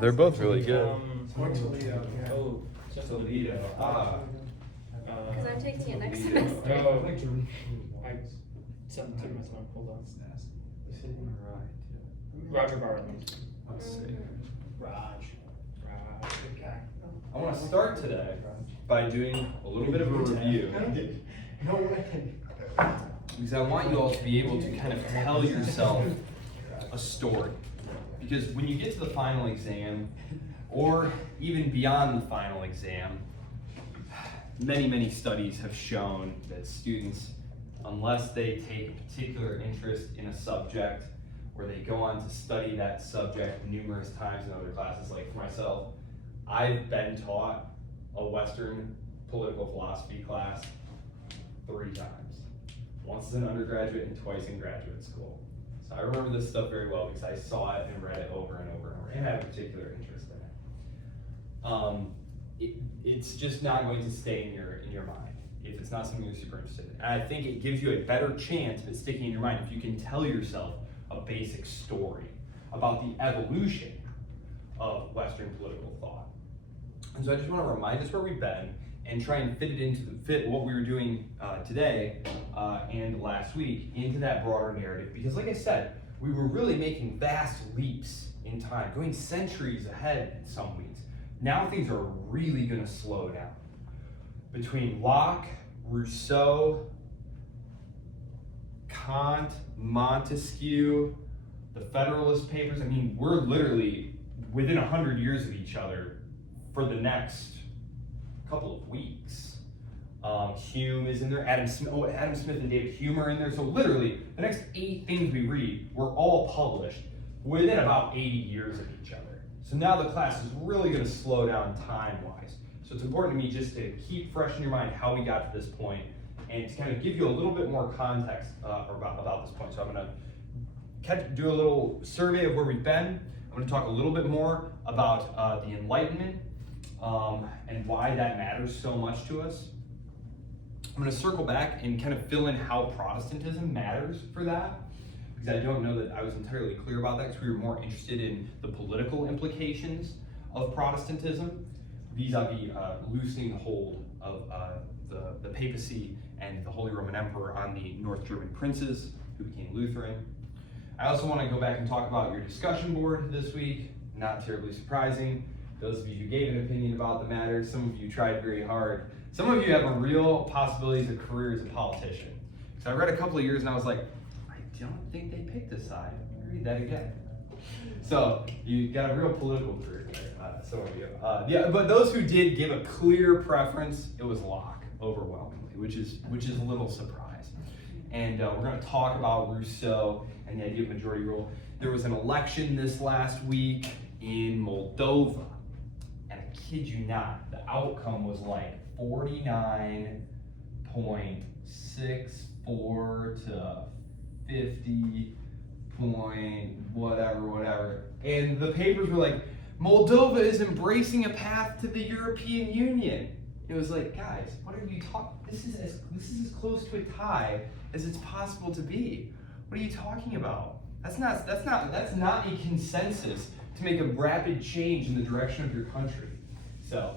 They're both really good. Toledo. Because I'm taking it next Toledo. semester. I sent it to myself. Hold on. Right. Roger Barland. Let's see. Raj. Good guy. I want to start today by doing a little bit of a review. No way. Because I want you all to be able to kind of tell yourself a story. Because when you get to the final exam, or even beyond the final exam, many studies have shown that students, unless they take a particular interest in a subject, or they go on to study that subject numerous times in other classes, like for myself, I've been taught a Western political philosophy class 3 times. Once as an undergraduate and twice in graduate school. So I remember this stuff very well because I saw it and read it over and over and over, and I have a particular interest in it. It's just not going to stay in your mind if it's not something you're super interested in. And I think it gives you a better chance of it sticking in your mind if you can tell yourself a basic story about the evolution of Western political thought. And so I just want to remind us where we've been and try and fit what we were doing today and last week into that broader narrative. Because like I said, we were really making vast leaps in time, going centuries ahead in some weeks. Now things are really going to slow down. Between Locke, Rousseau, Kant, Montesquieu, the Federalist Papers, I mean, we're literally within 100 years of each other for the next couple of weeks. Hume is in there, Adam Smith and David Hume are in there. So literally, the next 8 things we read were all published within about 80 years of each other. So now the class is really going to slow down time-wise. So it's important to me just to keep fresh in your mind how we got to this point and to kind of give you a little bit more context about this point. So I'm going to do a little survey of where we've been. I'm going to talk a little bit more about the Enlightenment and why that matters so much to us. I'm going to circle back and kind of fill in how Protestantism matters for that, because I don't know that I was entirely clear about that, because we were more interested in the political implications of Protestantism vis-a-vis loosening hold of the papacy and the Holy Roman Emperor on the North German princes who became Lutheran. I also want to go back and talk about your discussion board this week. Not terribly surprising. Those of you who gave an opinion about the matter, some of you tried very hard. Some of you have a real possibilities of career as a politician. So I read a couple of years and I was like, I don't think they picked a side. Let me read that again. So you got a real political career there, some of you. Yeah, but those who did give a clear preference, it was Locke overwhelmingly, which is a little surprise. And we're going to talk about Rousseau and the idea of majority rule. There was an election this last week in Moldova, and I kid you not, the outcome was like 49.64 to 50 point whatever. And the papers were like, Moldova is embracing a path to the European Union. It was like, guys, what are you talking? This is as close to a tie as it's possible to be. What are you talking about? That's not a consensus to make a rapid change in the direction of your country. So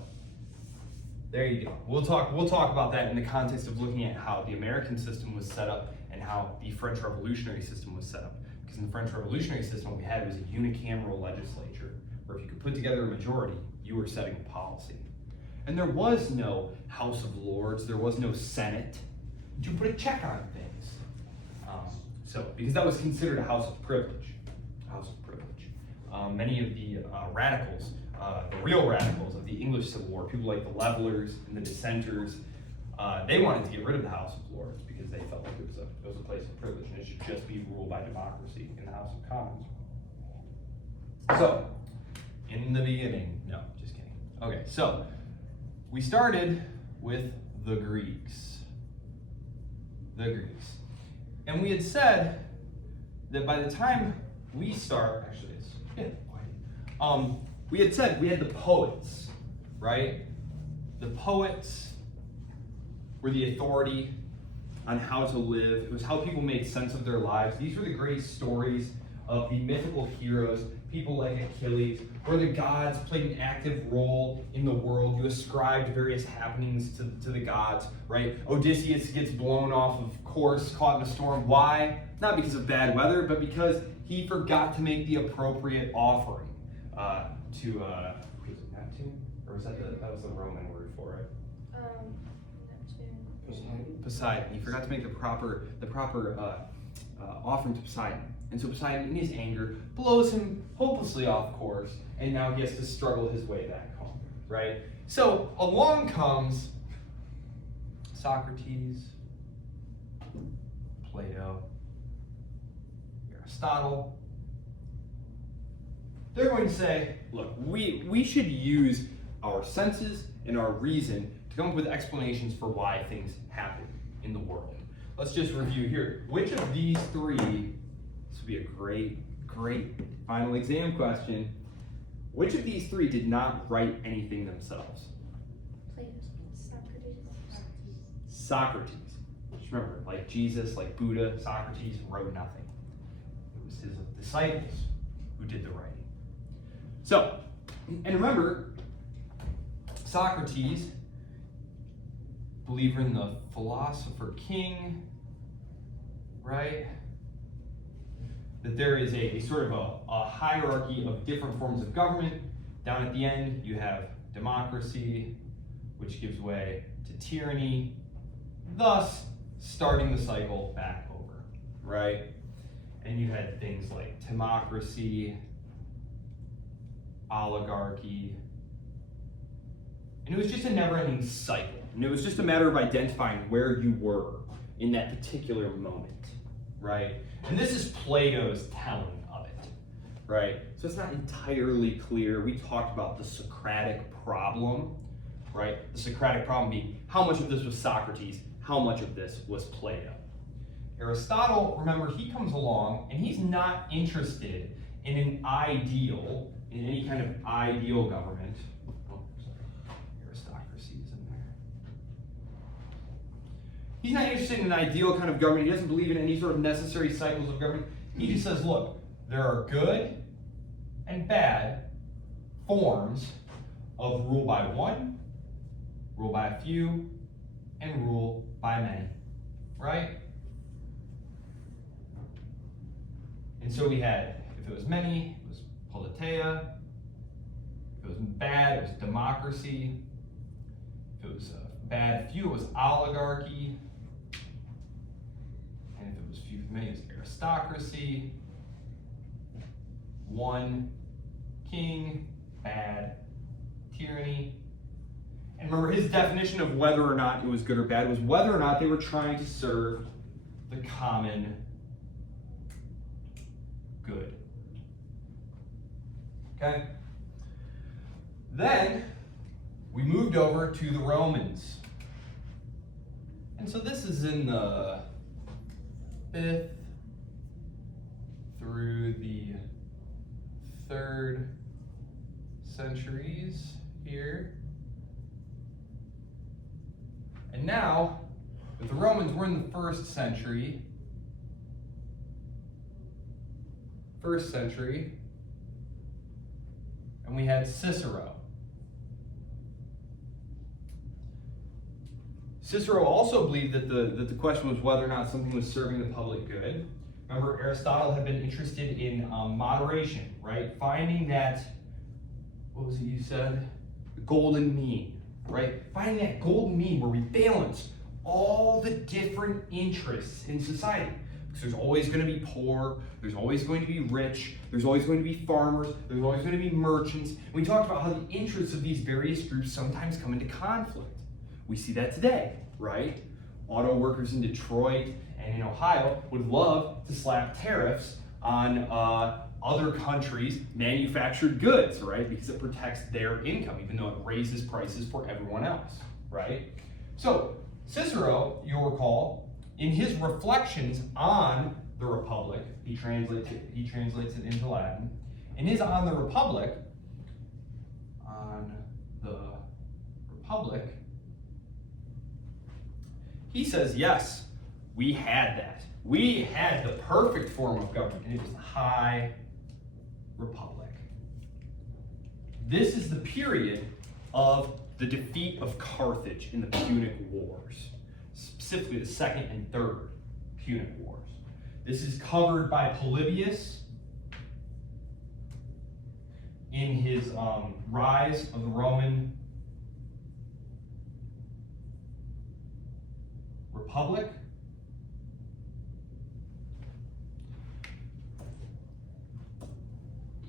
there you go. We'll talk about that in the context of looking at how the American system was set up and how the French Revolutionary system was set up. Because in the French Revolutionary system, what we had was a unicameral legislature, where if you could put together a majority, you were setting the policy. And there was no House of Lords, there was no Senate to put a check on things. Because that was considered a house of privilege. Many of the radicals, the real radicals of the English Civil War, people like the Levelers and the Dissenters, they wanted to get rid of the House of Lords because they felt like it was a place of privilege and it should just be ruled by democracy in the House of Commons. So, in the beginning, no, just kidding. Okay, so we started with the Greeks. And we had said that by the time we start, we had said we had the poets, right? The poets were the authority on how to live. It was how people made sense of their lives. These were the great stories of the mythical heroes, people like Achilles, where the gods played an active role in the world. You ascribed various happenings to the gods, right? Odysseus gets blown off of course, caught in a storm. Why? Not because of bad weather, but because he forgot to make the appropriate offering to, was it Neptune? Or was that was the Roman word for it? Neptune. Poseidon. He forgot to make the proper offering to Poseidon. And so Poseidon, in his anger, blows him hopelessly off course, and now he has to struggle his way back home, right? So along comes Socrates, Plato, Aristotle. They're going to say, look, we should use our senses and our reason to come up with explanations for why things happen in the world. Let's just review here. Which of these three, this would be a great final exam question, which of these three did not write anything themselves? Plato. Socrates. Just remember, like Jesus, like Buddha, Socrates wrote nothing. It was his disciples who did the writing. So, and remember, Socrates, believer in the philosopher king, right? That there is a sort of a hierarchy of different forms of government. Down at the end, you have democracy, which gives way to tyranny, thus starting the cycle back over, right? And you had things like timocracy, oligarchy, and it was just a never-ending cycle. And it was just a matter of identifying where you were in that particular moment, right? And this is Plato's telling of it, right? So it's not entirely clear. We talked about the Socratic problem, right? The Socratic problem being how much of this was Socrates, how much of this was Plato. Aristotle, remember, he comes along and he's not interested in an ideal, in any kind of ideal government. Oh, sorry, aristocracy is in there. He's not interested in an ideal kind of government. He doesn't believe in any sort of necessary cycles of government. He just says, look, there are good and bad forms of rule by one, rule by a few, and rule by many, right? And so we had, if it was many, it was politeia. If it was bad, it was democracy. If it was bad few, it was oligarchy. And if it was few for many, it was aristocracy. One king, bad, tyranny. And remember, his definition of whether or not it was good or bad was whether or not they were trying to serve the common good. Okay? Then we moved over to the Romans. And so this is in the 5th through the 3rd centuries here. And now, with the Romans, we're in the 1st century. 1st century. And we had Cicero. Cicero also believed that the question was whether or not something was serving the public good. Remember, Aristotle had been interested in moderation, right? Finding that, what was it you said? The golden mean, right? Finding that golden mean where we balance all the different interests in society. Because there's always going to be poor, there's always going to be rich, there's always going to be farmers, there's always going to be merchants. We talked about how the interests of these various groups sometimes come into conflict. We see that today, right? Auto workers in Detroit and in Ohio would love to slap tariffs on other countries' manufactured goods, right? Because it protects their income, even though it raises prices for everyone else, right? So Cicero, you'll recall, in his reflections on the Republic, he translates it into Latin. In his On the Republic, he says, yes, we had that. We had the perfect form of government, and it was the high Republic. This is the period of the defeat of Carthage in the Punic Wars, specifically the Second and Third Punic Wars. This is covered by Polybius in his Rise of the Roman Republic.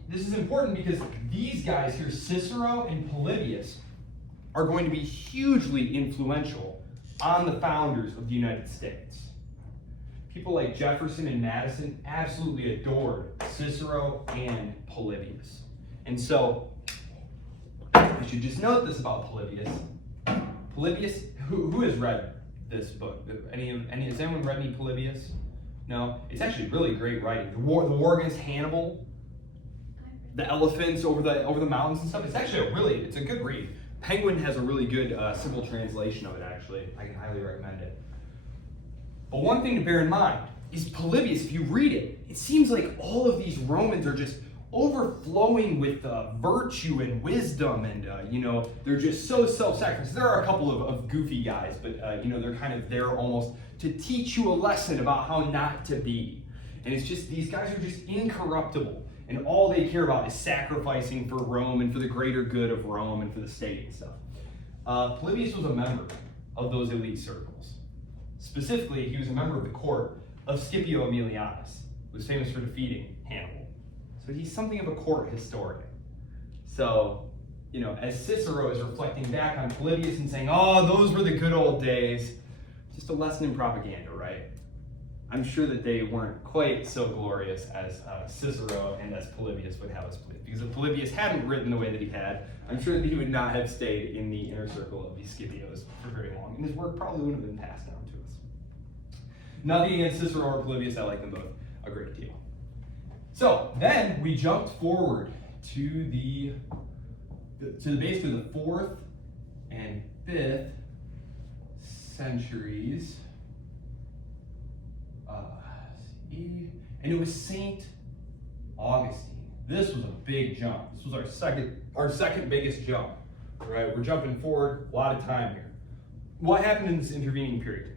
This is important because these guys here, Cicero and Polybius, are going to be hugely influential on the founders of the United States. People like Jefferson and Madison absolutely adored Cicero and Polybius. And so, I should just note this about Polybius. Polybius, who has read this book? Has anyone read any Polybius? No? It's actually really great writing. The war against Hannibal, the elephants over the mountains and stuff. It's actually it's a good read. Penguin has a really good simple translation of it, actually. I can highly recommend it. But one thing to bear in mind is Polybius, if you read it, it seems like all of these Romans are just overflowing with virtue and wisdom, and they're just so self-sacrificing. There are a couple of goofy guys, but they're kind of there almost to teach you a lesson about how not to be. And it's just, these guys are just incorruptible. And all they care about is sacrificing for Rome and for the greater good of Rome and for the state and stuff. Polybius was a member of those elite circles. Specifically, he was a member of the court of Scipio Aemilianus, who was famous for defeating Hannibal. So he's something of a court historian. So, as Cicero is reflecting back on Polybius and saying, oh, those were the good old days, just a lesson in propaganda, right? I'm sure that they weren't quite so glorious as Cicero and as Polybius would have us believe. Because if Polybius hadn't written the way that he had, I'm sure that he would not have stayed in the inner circle of these Scipios for very long, and his work probably wouldn't have been passed down to us. Nothing against Cicero or Polybius, I like them both a great deal. So then we jumped forward to basically the 4th and 5th centuries. And it was St. Augustine. This was a big jump. This was our second biggest jump. Right? We're jumping forward a lot of time here. What happened in this intervening period?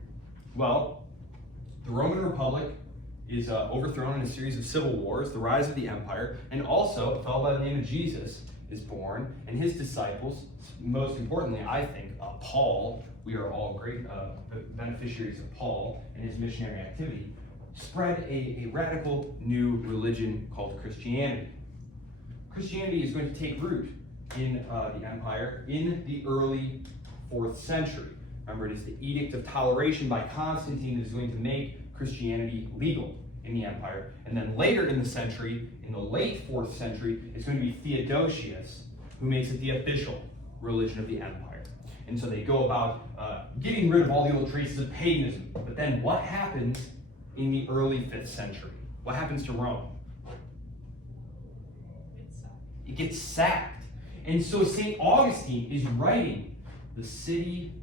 Well, the Roman Republic is overthrown in a series of civil wars, the rise of the empire, and also a fellow by the name of Jesus is born, and his disciples, most importantly, I think, Paul, we are all great beneficiaries of Paul and his missionary activity, spread a radical new religion called Christianity. Christianity is going to take root in the empire in the early 4th century. Remember, it is the Edict of Toleration by Constantine that is going to make Christianity legal in the empire. And then later in the century, in the late 4th century, it's going to be Theodosius who makes it the official religion of the empire. And so they go about getting rid of all the old traces of paganism. But then what happens in the early 5th century? What happens to Rome? It gets sacked. And so St. Augustine is writing the city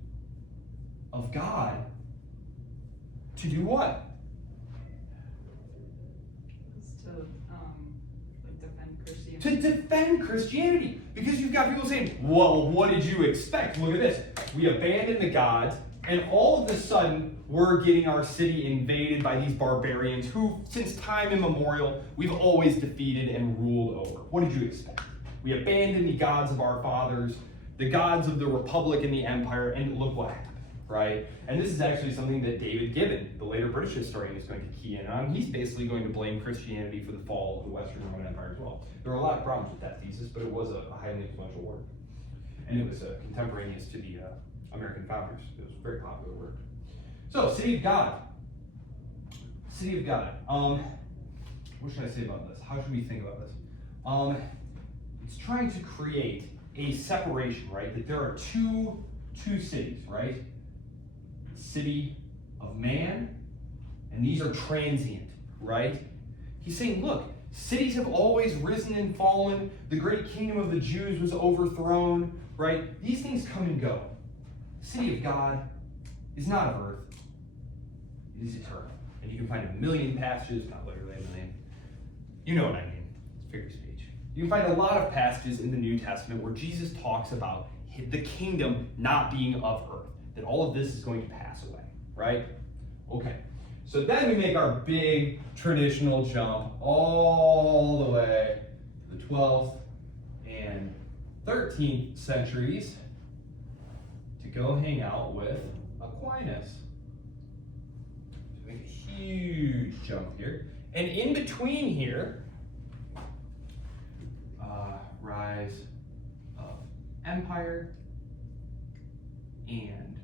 of God to do what? Defend Christianity. To defend Christianity. Because you've got people saying, well, what did you expect? Look at this. We abandoned the gods, and all of a sudden, we're getting our city invaded by these barbarians who, since time immemorial, we've always defeated and ruled over. What did you expect? We abandoned the gods of our fathers, the gods of the Republic and the Empire, and look what happened, right? And this is actually something that David Gibbon, the later British historian, is going to key in on. He's basically going to blame Christianity for the fall of the Western Roman Empire as well. There are a lot of problems with that thesis, but it was a highly influential work. And it was contemporaneous to the American founders. It was a very popular work. So, City of God. City of God. What should I say about this? How should we think about this? It's trying to create a separation, right? That there are two cities, right? City of man, and these are transient, right? He's saying, look, cities have always risen and fallen. The great kingdom of the Jews was overthrown, right? These things come and go. The city of God is not of earth. It is eternal. And you can find a million passages, not literally a million. You know what I mean. It's figure speech. You can find a lot of passages in the New Testament where Jesus talks about the kingdom not being of earth, that all of this is going to pass away, right? Okay, so then we make our big traditional jump all the way to the 12th and 13th centuries to go hang out with Aquinas. So we make a huge jump here. And in between here, rise of empire and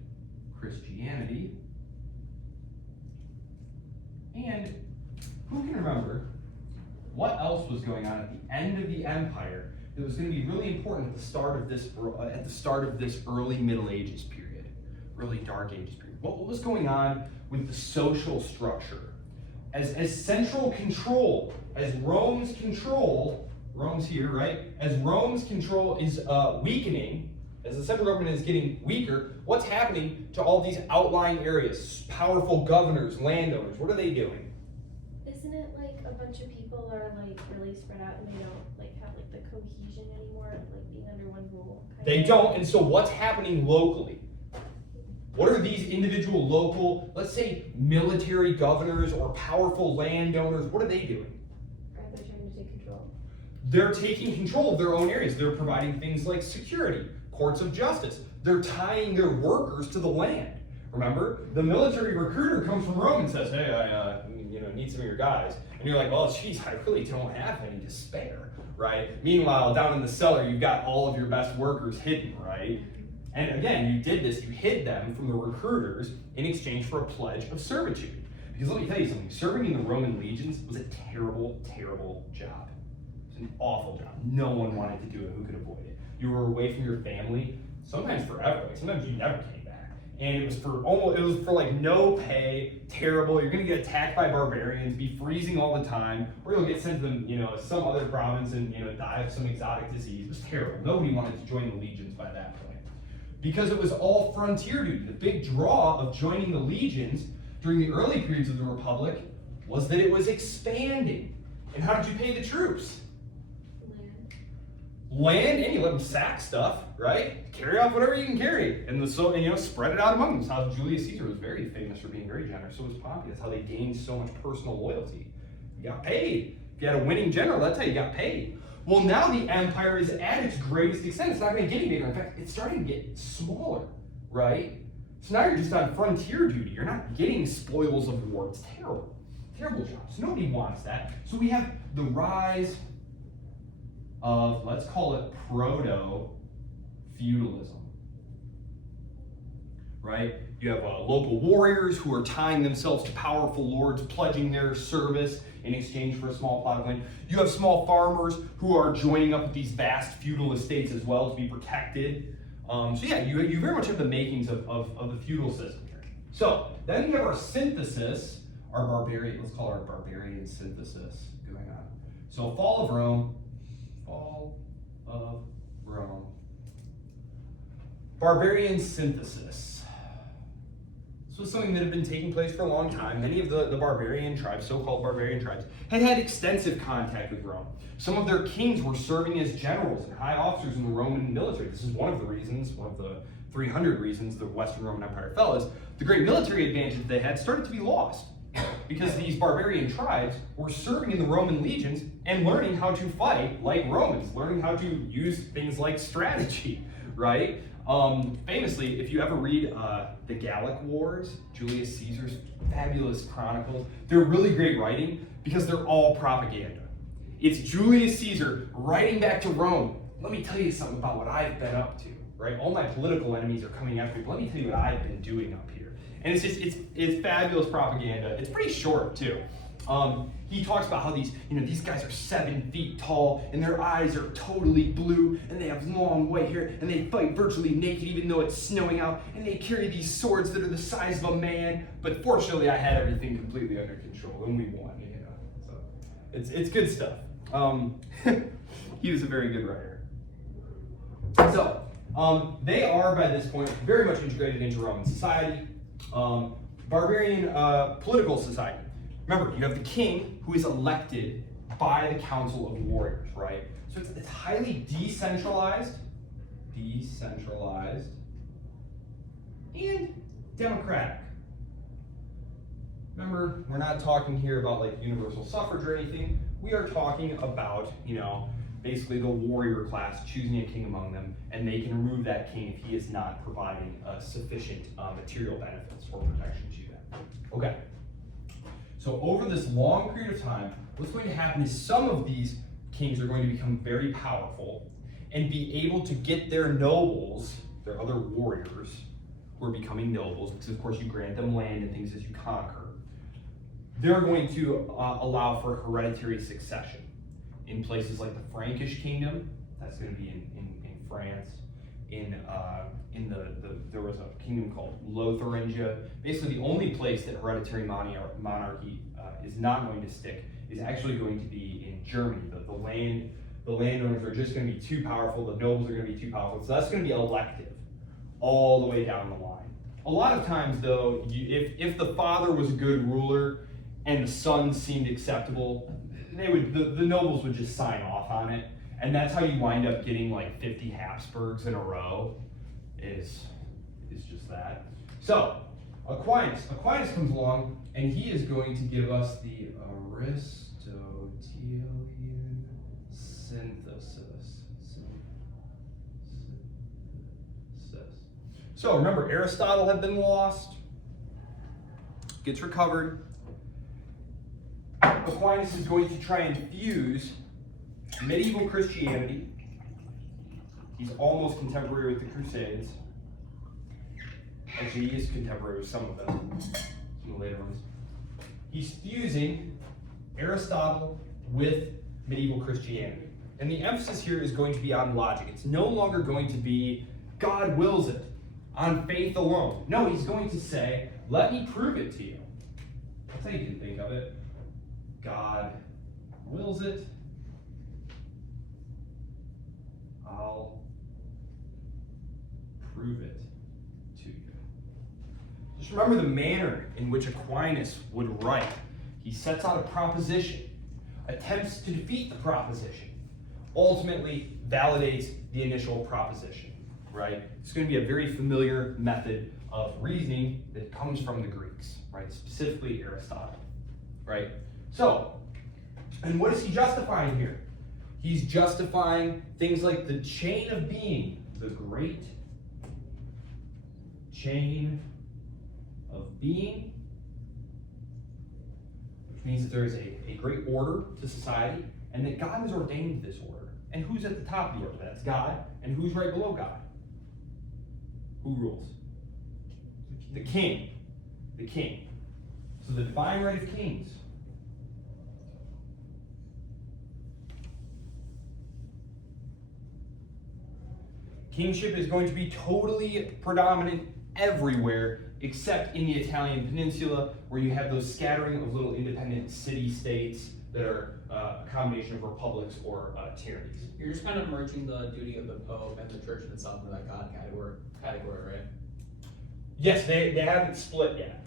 Christianity. And who can remember what else was going on at the end of the empire that was going to be really important at the start of this early Middle Ages period, early Dark Ages period? What was going on with the social structure? As central control, as Rome's control, Rome's here, right? As Rome's control is weakening, as the central government is getting weaker, what's happening to all these outlying areas? Powerful governors, landowners, what are they doing? Isn't it like a bunch of people are like really spread out and they don't like have like the cohesion anymore of like being under one rule? They don't, and so what's happening locally? What are these individual local, let's say military governors or powerful landowners, what are they doing? They're trying to take control. They're taking control of their own areas. They're providing things like security, courts of justice. They're tying their workers to the land. Remember, the military recruiter comes from Rome and says, hey, I need some of your guys. And you're like, well, geez, I really don't have any to spare, right? Meanwhile, down in the cellar, you've got all of your best workers hidden, right? And again, you did this, you hid them from the recruiters in exchange for a pledge of servitude. Because let me tell you something, serving in the Roman legions was a terrible, terrible job. It was an awful job. No one wanted to do it who could avoid it. You were away from your family, sometimes forever. Like sometimes you never came back. And it was for like no pay, terrible. You're gonna get attacked by barbarians, be freezing all the time, or you'll get sent to some other province and die of some exotic disease. It was terrible. Nobody wanted to join the legions by that point. Because it was all frontier duty. The big draw of joining the legions during the early periods of the Republic was that it was expanding. And how did you pay the troops? Land, and you let them sack stuff, right? Carry off whatever you can carry, and spread it out among them. That's how Julius Caesar was very famous for being very generous. So was Pompey. That's how they gained so much personal loyalty. You got paid. If you had a winning general, that's how you got paid. Well, now the empire is at its greatest extent. It's not going to get any bigger. In fact, it's starting to get smaller, right? So now you're just on frontier duty. You're not getting spoils of war. It's terrible. Terrible job. So nobody wants that. So we have the rise of, let's call it proto-feudalism, right? You have local warriors who are tying themselves to powerful lords, pledging their service in exchange for a small plot of land. You have small farmers who are joining up with these vast feudal estates as well to be protected. You very much have the makings of the feudal system here. So then you have our synthesis, let's call it our barbarian synthesis going on. So fall of Rome. Barbarian synthesis. This was something that had been taking place for a long time. Many of the barbarian tribes, so-called barbarian tribes, had extensive contact with Rome. Some of their kings were serving as generals and high officers in the Roman military. This is one of the 300 reasons the Western Roman Empire fell, is the great military advantage they had started to be lost. Because these barbarian tribes were serving in the Roman legions and learning how to fight like Romans, learning how to use things like strategy, right? Famously, if you ever read the Gallic Wars, Julius Caesar's fabulous chronicles, they're really great writing because they're all propaganda. It's Julius Caesar writing back to Rome. Let me tell you something about what I've been up to, right? All my political enemies are coming after me, but let me tell you what I've been doing up here. And it's fabulous propaganda. It's pretty short too. He talks about how these guys are 7 feet tall and their eyes are totally blue and they have long white hair and they fight virtually naked even though it's snowing out and they carry these swords that are the size of a man. But fortunately, I had everything completely under control and we won. So it's good stuff. He was a very good writer. So they are by this point very much integrated into Roman society. Barbarian political society. Remember, you have the king who is elected by the council of warriors, right? So it's highly decentralized, and democratic. Remember, we're not talking here about like universal suffrage or anything. We are talking about, basically the warrior class choosing a king among them, and they can remove that king if he is not providing sufficient material benefits or protection to them. Okay. So over this long period of time, what's going to happen is some of these kings are going to become very powerful and be able to get their nobles, their other warriors, who are becoming nobles, because of course you grant them land and things as you conquer. They're going to allow for hereditary succession in places like the Frankish kingdom. That's going to be in France. There was a kingdom called Lotharingia. Basically, the only place that hereditary monarchy is not going to stick is actually going to be in Germany. The landowners are just going to be too powerful. The nobles are going to be too powerful. So that's going to be elective all the way down the line. A lot of times, though, if the father was a good ruler and the son seemed acceptable, the nobles would just sign off on it, and that's how you wind up getting like 50 Habsburgs in a row. Is just that. So Aquinas comes along, and he is going to give us the Aristotelian synthesis. So remember, Aristotle had been lost, gets recovered. Aquinas is going to try and fuse medieval Christianity. He's almost contemporary with the Crusades. Actually, he is contemporary with some of them, some of the later ones. He's fusing Aristotle with medieval Christianity. And the emphasis here is going to be on logic. It's no longer going to be, God wills it, on faith alone. No, he's going to say, let me prove it to you. That's how you can think of it. God wills it. I'll prove it to you. Just remember the manner in which Aquinas would write. He sets out a proposition, attempts to defeat the proposition, ultimately validates the initial proposition, right? It's going to be a very familiar method of reasoning that comes from the Greeks, right? Specifically Aristotle, right? So, and what is he justifying here? He's justifying things like the chain of being, the great chain of being, which means that there is a great order to society, and that God has ordained this order. And who's at the top of the order? That's God. And who's right below God? Who rules? The king. The king. So the divine right of kings. Kingship is going to be totally predominant everywhere except in the Italian peninsula, where you have those scattering of little independent city-states that are a combination of republics or tyrannies. You're just kind of merging the duty of the Pope and the Church itself into that God category, right? Yes, they haven't split yet.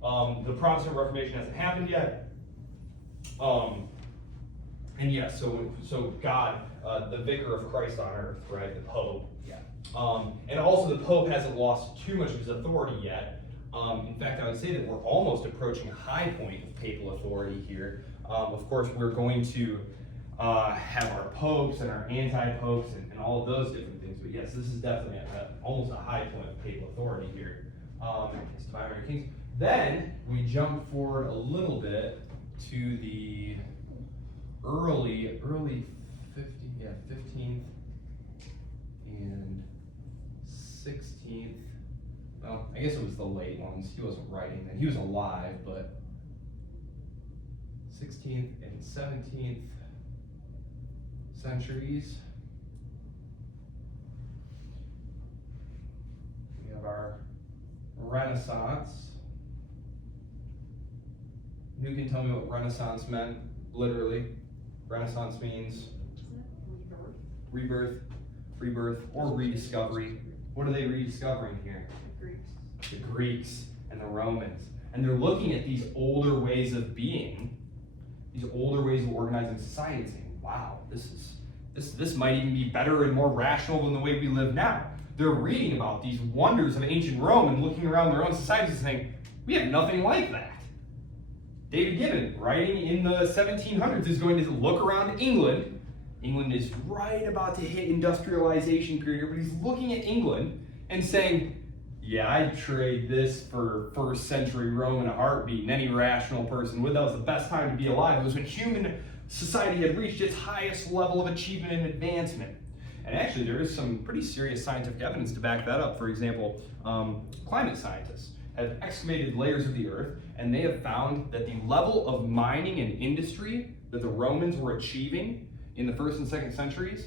The Protestant Reformation hasn't happened yet. And yes, so God, the vicar of Christ on earth, right, the Pope. Yeah. And also the Pope hasn't lost too much of his authority yet. In fact, I would say that we're almost approaching a high point of papal authority here. Of course, we're going to have our popes and our anti-popes and all of those different things. But yes, this is definitely almost a high point of papal authority here. It's divine right of kings. Then we jump forward a little bit to the early 15th and 16th. Well, I guess it was the late ones. He wasn't writing then. He was alive, but 16th and 17th centuries. We have our Renaissance. Who can tell me what Renaissance meant, literally? Renaissance means rebirth, or rediscovery. What are they rediscovering here? The Greeks and the Romans. And they're looking at these older ways of being, these older ways of organizing society and saying, wow, this this might even be better and more rational than the way we live now. They're reading about these wonders of ancient Rome and looking around their own societies and saying, we have nothing like that. David Gibbon, writing in the 1700s, is going to look around England. England is right about to hit industrialization period, but he's looking at England and saying, yeah, I'd trade this for first century Rome in a heartbeat, and any rational person would. That was the best time to be alive. It was when human society had reached its highest level of achievement and advancement. And actually, there is some pretty serious scientific evidence to back that up. For example, climate scientists have excavated layers of the earth, and they have found that the level of mining and industry that the Romans were achieving in the 1st and 2nd centuries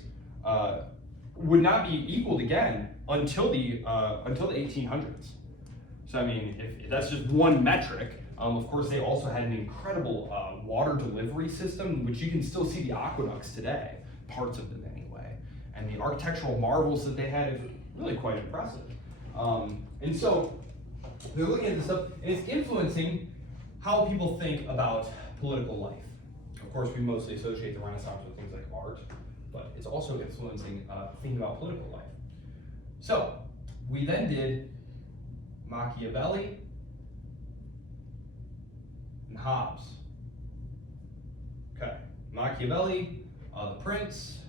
would not be equaled again until the 1800s. So I mean, if that's just one metric, of course they also had an incredible water delivery system, which you can still see the aqueducts today, parts of them anyway. And the architectural marvels that they had is really quite impressive. And so they're looking at this stuff, and it's influencing how people think about political life. Of course, we mostly associate the Renaissance with things like art, but it's also influencing thinking about political life. So we then did Machiavelli and Hobbes. Okay, Machiavelli, the Prince,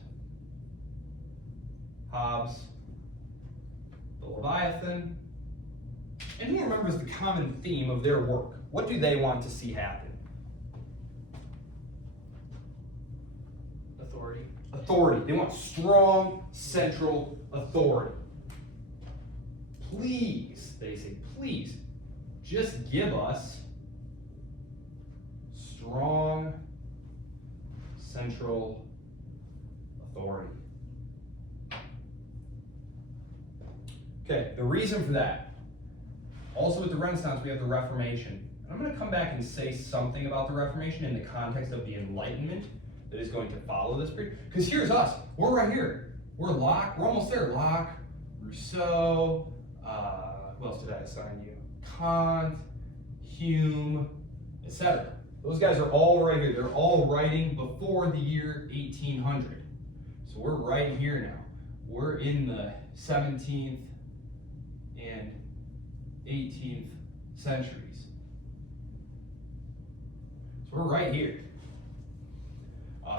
Hobbes, the Leviathan. And who remembers the common theme of their work? What do they want to see happen? Authority. Authority. They want strong central authority. Please, they say, please, just give us strong central authority. Okay, the reason for that. Also with the Renaissance, we have the Reformation. And I'm going to come back and say something about the Reformation in the context of the Enlightenment that is going to follow this period. Because here's us. We're right here. We're Locke. We're almost there. Locke, Rousseau, who else did I assign you? Kant, Hume, etc. Those guys are all right here. They're all writing before the year 1800. So we're right here now. We're in the 17th and 18th centuries. So we're right here.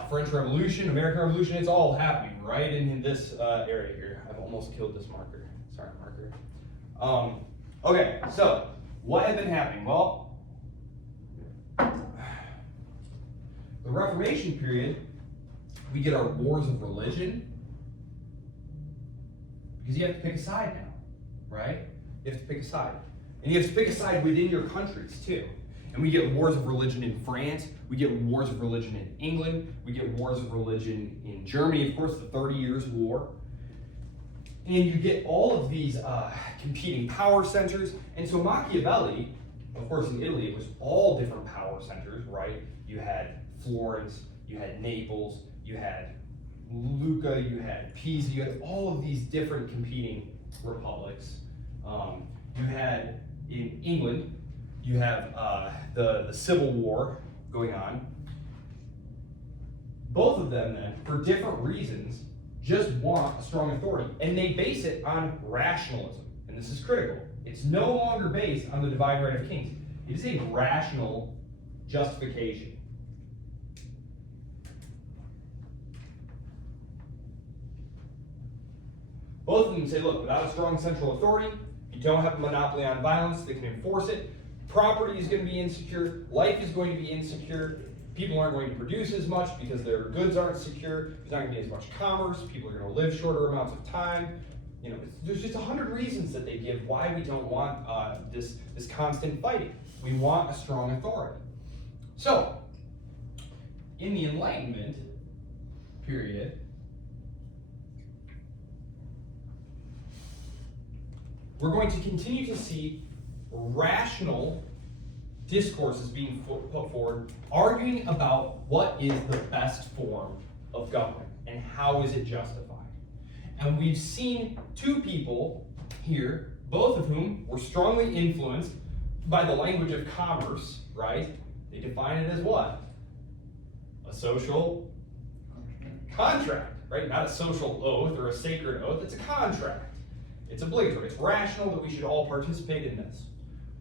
French Revolution, American Revolution, it's all happening right in this area here. I've almost killed this marker. Sorry, marker. Okay, so what had been happening? Well, the Reformation period, we get our wars of religion, because you have to pick a side now, right? You have to pick a side. And you have to pick a side within your countries, too. And we get wars of religion in France, we get wars of religion in England, we get wars of religion in Germany, of course, the 30 Years' War. And you get all of these competing power centers. And so Machiavelli, of course, in Italy, it was all different power centers, right? You had Florence, you had Naples, you had Lucca, you had Pisa, you had all of these different competing republics. You had, in England, you have the Civil War going on. Both of them, then, for different reasons, just want a strong authority. And they base it on rationalism. And this is critical. It's no longer based on the divine right of kings. It is a rational justification. Both of them say, look, without a strong central authority, you don't have a monopoly on violence that can enforce it. Property is going to be insecure. Life is going to be insecure. People aren't going to produce as much because their goods aren't secure. There's not going to be as much commerce. People are going to live shorter amounts of time. You know, there's just 100 reasons that they give why we don't want this constant fighting. We want a strong authority. So, in the Enlightenment period, we're going to continue to see rational discourses being put forward, arguing about what is the best form of government and how is it justified. And we've seen two people here, both of whom were strongly influenced by the language of commerce, right? They define it as what? A social contract. right? Not a social oath or a sacred oath, it's a contract. It's obligatory, it's rational that we should all participate in this.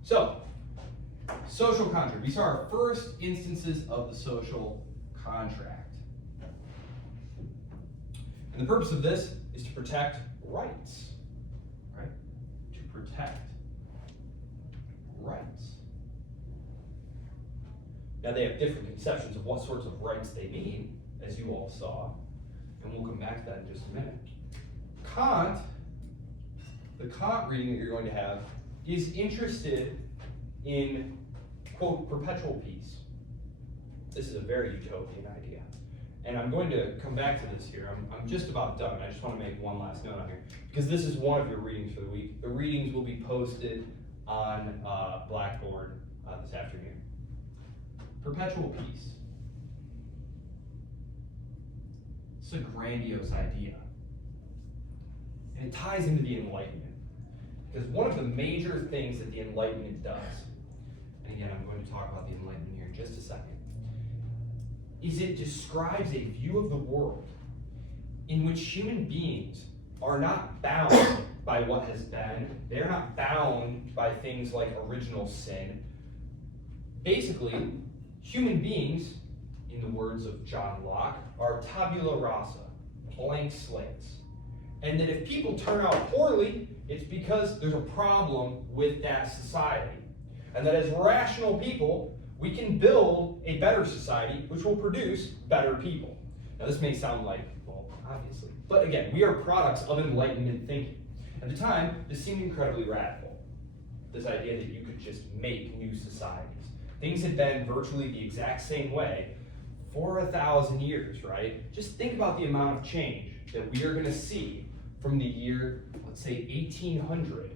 So, social contract. We saw our first instances of the social contract. And the purpose of this is to protect rights, right? To protect rights. Now they have different conceptions of what sorts of rights they mean, as you all saw, and we'll come back to that in just a minute. Kant, the Kant reading that you're going to have, is interested in, quote, perpetual peace. This is a very utopian idea. And I'm going to come back to this here. I'm just about done. I just want to make one last note on here, because this is one of your readings for the week. The readings will be posted on Blackboard this afternoon. Perpetual peace. It's a grandiose idea. And it ties into the Enlightenment. Because one of the major things that the Enlightenment does, and again, I'm going to talk about the Enlightenment here in just a second, is it describes a view of the world in which human beings are not bound by what has been. They're not bound by things like original sin. Basically, human beings, in the words of John Locke, are tabula rasa, blank slates. And that if people turn out poorly, it's because there's a problem with that society. And that as rational people, we can build a better society which will produce better people. Now this may sound like, well, obviously, but again, we are products of Enlightenment thinking. At the time, this seemed incredibly radical. This idea that you could just make new societies. Things had been virtually the exact same way for 1,000 years, right? Just think about the amount of change that we are going to see from the year, let's say 1800,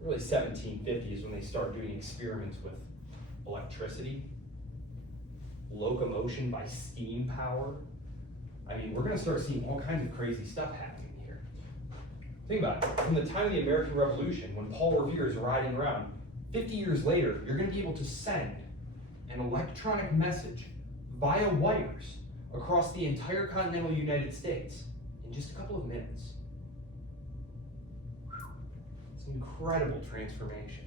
really 1750 is when they start doing experiments with electricity, locomotion by steam power. I mean, we're going to start seeing all kinds of crazy stuff happening here. Think about it. From the time of the American Revolution, when Paul Revere is riding around, 50 years later, you're going to be able to send an electronic message via wires across the entire continental United States in just a couple of minutes. It's an incredible transformation.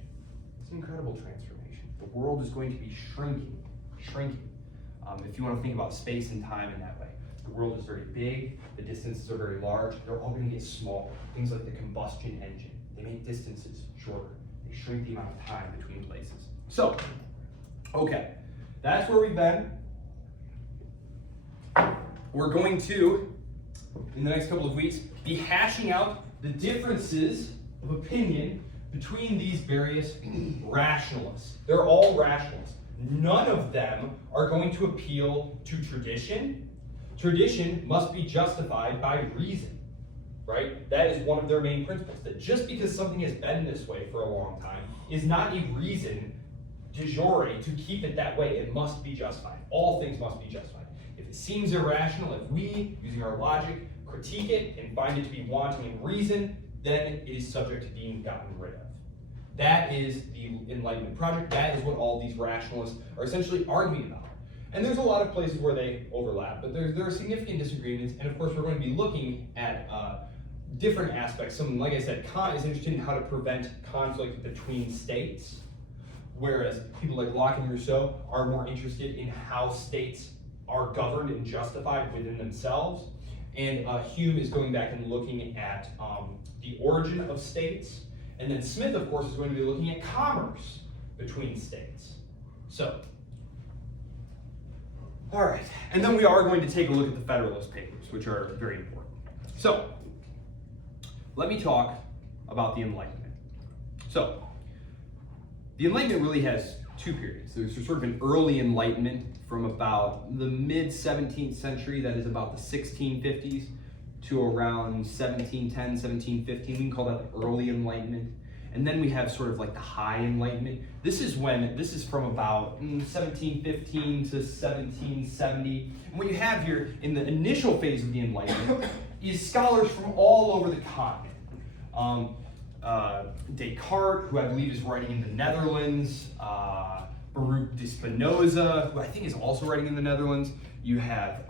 It's an incredible transformation. The world is going to be shrinking. If you want to think about space and time in that way. The world is very big, the distances are very large, they're all going to get smaller. Things like the combustion engine, they make distances shorter. They shrink the amount of time between places. So, okay, that's where we've been. We're going to, in the next couple of weeks, be hashing out the differences of opinion between these various rationalists. They're all rationalists. None of them are going to appeal to tradition. Tradition must be justified by reason, right? That is one of their main principles, that just because something has been this way for a long time is not a reason de jure to keep it that way. It must be justified. All things must be justified. If it seems irrational, if we, using our logic, critique it and find it to be wanting in reason, then it is subject to being gotten rid of. That is the Enlightenment project. That is what all these rationalists are essentially arguing about. And there's a lot of places where they overlap, but there are significant disagreements, and of course we're going to be looking at different aspects. Something, like I said, Kant is interested in how to prevent conflict between states, whereas people like Locke and Rousseau are more interested in how states are governed and justified within themselves. And Hume is going back and looking at the origin of states. And then Smith, of course, is going to be looking at commerce between states. So, all right. And then we are going to take a look at the Federalist Papers, which are very important. So, let me talk about the Enlightenment. So, the Enlightenment really has two periods. There's sort of an early Enlightenment from about the mid-17th century, that is about the 1650s, to around 1710, 1715. We can call that the early Enlightenment. And then we have sort of like the high Enlightenment. This is from about 1715 to 1770. And what you have here in the initial phase of the Enlightenment is scholars from all over the continent. Descartes, who I believe is writing in the Netherlands, Baruch de Spinoza, who I think is also writing in the Netherlands. You have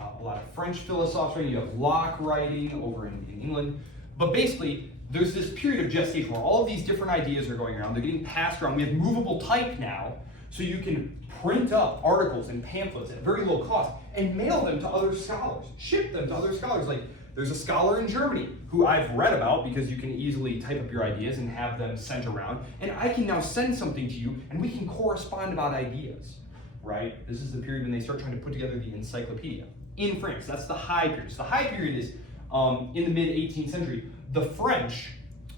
a lot of French philosophers writing. You have Locke writing over in England. But basically, there's this period of gestation where all of these different ideas are going around. They're getting passed around. We have movable type now, so you can print up articles and pamphlets at very low cost and mail them to other scholars, ship them to other scholars. Like, there's a scholar in Germany who I've read about because you can easily type up your ideas and have them sent around. And I can now send something to you and we can correspond about ideas, right? This is the period when they start trying to put together the encyclopedia. In France, that's the high period. So the high period is in the mid-18th century. The French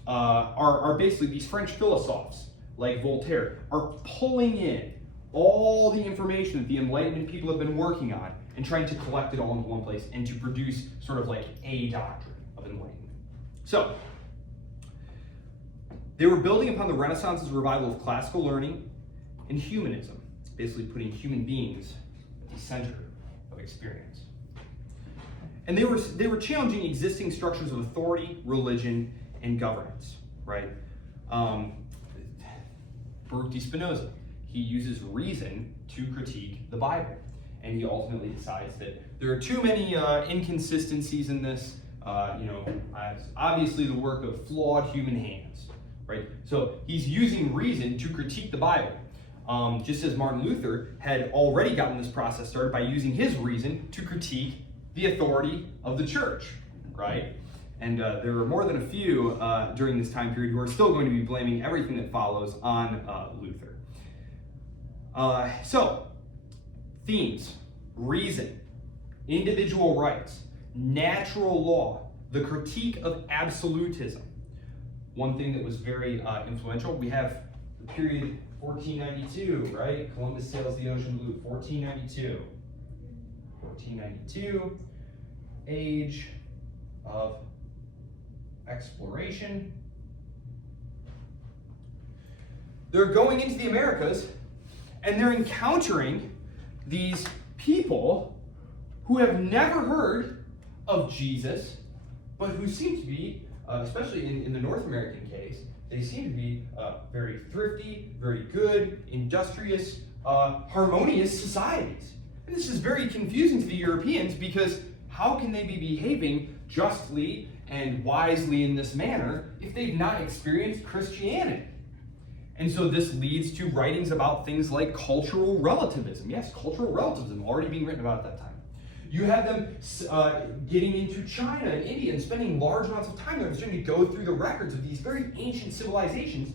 are basically, these French philosophers, like Voltaire, are pulling in all the information that the Enlightenment people have been working on and trying to collect it all into one place and to produce sort of like a doctrine of enlightenment. So, they were building upon the Renaissance's revival of classical learning and humanism, basically putting human beings at the center of experience. And they were challenging existing structures of authority, religion, and governance, right? Baruch de Spinoza, he uses reason to critique the Bible. And he ultimately decides that there are too many inconsistencies in this, obviously the work of flawed human hands, right? So he's using reason to critique the Bible, just as Martin Luther had already gotten this process started by using his reason to critique the authority of the church, right? And there are more than a few during this time period who are still going to be blaming everything that follows on Luther. So, themes: reason, individual rights, natural law, the critique of absolutism. One thing that was very influential, we have the period 1492, right? Columbus sails the ocean blue, 1492. 1492, age of exploration. They're going into the Americas and they're encountering these people who have never heard of Jesus, but who seem to be, especially in the North American case, they seem to be very thrifty, very good, industrious, harmonious societies. And this is very confusing to the Europeans because how can they be behaving justly and wisely in this manner if they've not experienced Christianity? And so this leads to writings about things like cultural relativism. Yes, cultural relativism already being written about at that time. You have them getting into China and India and spending large amounts of time there and starting to go through the records of these very ancient civilizations.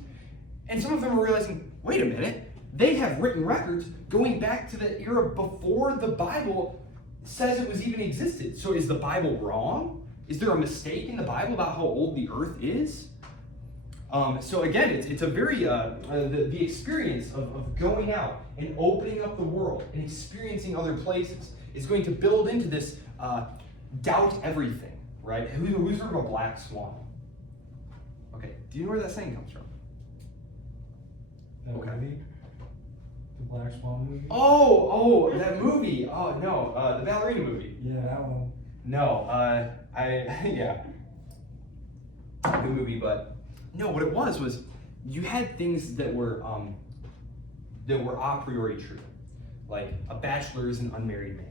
And some of them are realizing, wait a minute, they have written records going back to the era before the Bible says it was even existed. So is the Bible wrong? Is there a mistake in the Bible about how old the earth is? So again, it's a very, the experience of going out and opening up the world and experiencing other places is going to build into this doubt everything, right? Who's heard of a black swan? Okay, do you know where that saying comes from? That movie? The Black Swan movie? Oh, that movie. Oh, no, the ballerina movie. Yeah, that one. No, yeah. Good movie, but no, what it was you had things that were a priori true. Like, a bachelor is an unmarried man.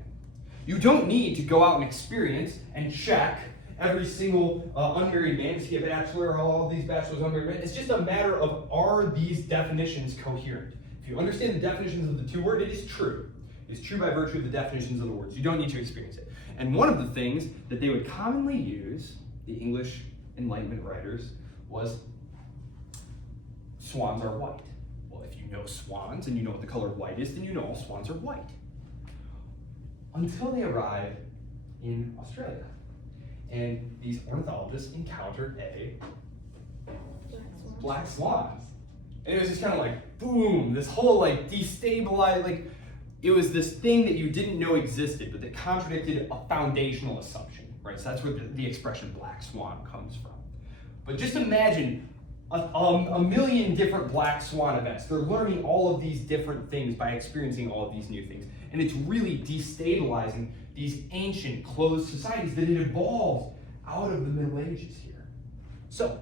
You don't need to go out and experience and check every single unmarried man. Is he a bachelor? Are all of these bachelors unmarried men? It's just a matter of, are these definitions coherent? If you understand the definitions of the two words, it is true. It is true by virtue of the definitions of the words. You don't need to experience it. And one of the things that they would commonly use, the English Enlightenment writers, was swans are white. Well, if you know swans and you know what the color white is, then you know all swans are white. Until they arrive in Australia. And these ornithologists encountered a black swan. And it was just kind of like, boom, this whole like destabilized, like, it was this thing that you didn't know existed, but that contradicted a foundational assumption, right? So that's where the expression black swan comes from. But just imagine a million different black swan events. They're learning all of these different things by experiencing all of these new things. And it's really destabilizing these ancient closed societies that had evolved out of the Middle Ages here. So,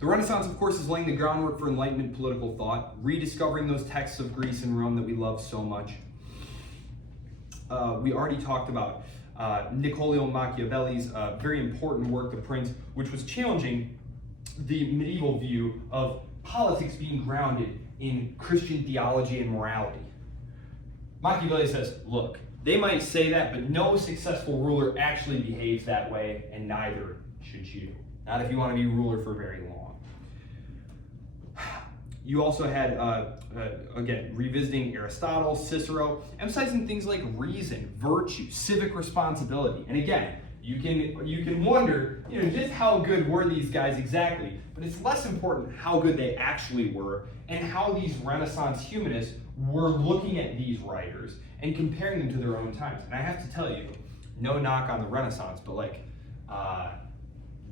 the Renaissance, of course, is laying the groundwork for Enlightenment political thought, rediscovering those texts of Greece and Rome that we love so much. we already talked about Niccolò Machiavelli's very important work, The Prince, which was challenging the medieval view of politics being grounded in Christian theology and morality. Machiavelli says, look, they might say that, but no successful ruler actually behaves that way, and neither should you. Not if you want to be ruler for very long. You also had, again, revisiting Aristotle, Cicero, emphasizing things like reason, virtue, civic responsibility. And again, you can wonder, just how good were these guys exactly? But it's less important how good they actually were and how these Renaissance humanists were looking at these writers and comparing them to their own times. And I have to tell you, no knock on the Renaissance, but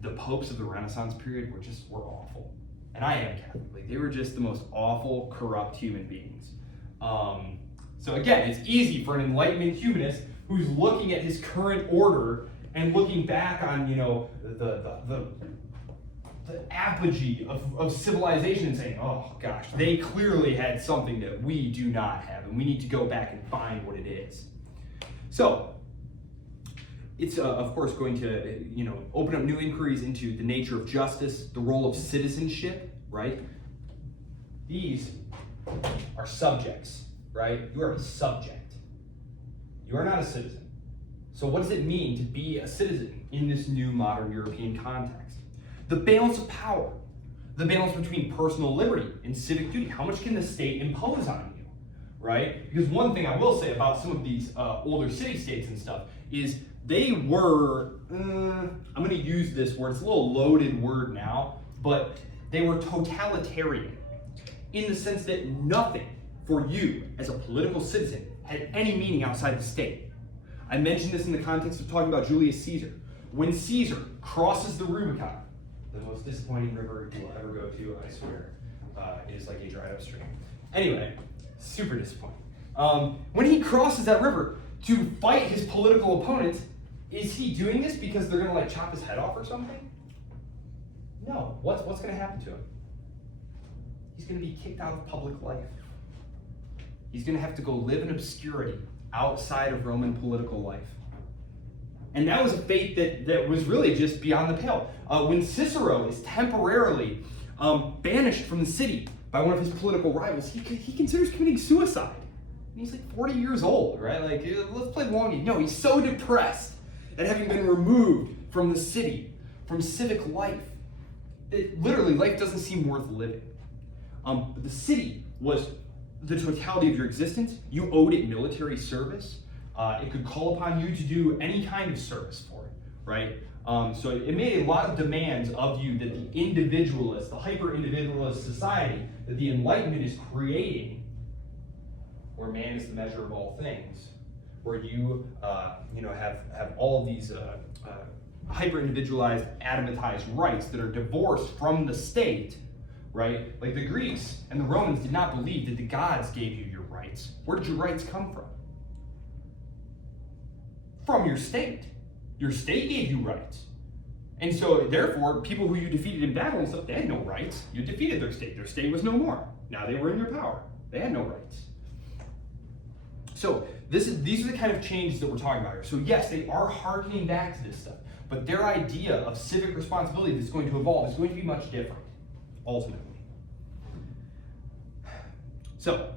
the popes of the Renaissance period were awful. And I am Catholic. They were just the most awful, corrupt human beings. So again, it's easy for an Enlightenment humanist who's looking at his current order and looking back on, the apogee of civilization and saying, oh gosh, they clearly had something that we do not have, and we need to go back and find what it is. So, it's of course going to, open up new inquiries into the nature of justice, the role of citizenship, right? These are subjects, right? You are a subject. You are not a citizen. So what does it mean to be a citizen in this new modern European context? The balance of power, the balance between personal liberty and civic duty. How much can the state impose on you, right? Because one thing I will say about some of these older city-states and stuff is they were, I'm going to use this word, it's a little loaded word now, but they were totalitarian in the sense that nothing for you as a political citizen had any meaning outside the state. I mentioned this in the context of talking about Julius Caesar. When Caesar crosses the Rubicon, the most disappointing river you will ever go to, I swear, is like a dried up stream. Anyway, super disappointing. When he crosses that river to fight his political opponents, is he doing this because they're gonna chop his head off or something? No. What's gonna happen to him? He's gonna be kicked out of public life. He's gonna have to go live in obscurity outside of Roman political life. And that was a fate that was really just beyond the pale. When Cicero is temporarily banished from the city by one of his political rivals, he considers committing suicide. And he's 40 years old, right? Let's play the long game. No, he's so depressed at having been removed from the city, from civic life, that literally life doesn't seem worth living. But the city was the totality of your existence. You owed it military service. It could call upon you to do any kind of service for it, right? So it made a lot of demands of you that the individualist, the hyper-individualist society that the Enlightenment is creating, where man is the measure of all things, where you have all of these hyper-individualized, atomatized rights that are divorced from the state, right? Like the Greeks and the Romans did not believe that the gods gave you your rights. Where did your rights come from? From your state. Your state gave you rights. And so, therefore, people who you defeated in battle and stuff, they had no rights. You defeated their state. Their state was no more. Now they were in your power. They had no rights. So, these are the kind of changes that we're talking about here. So, yes, they are harkening back to this stuff. But their idea of civic responsibility that's going to evolve is going to be much different, ultimately. So,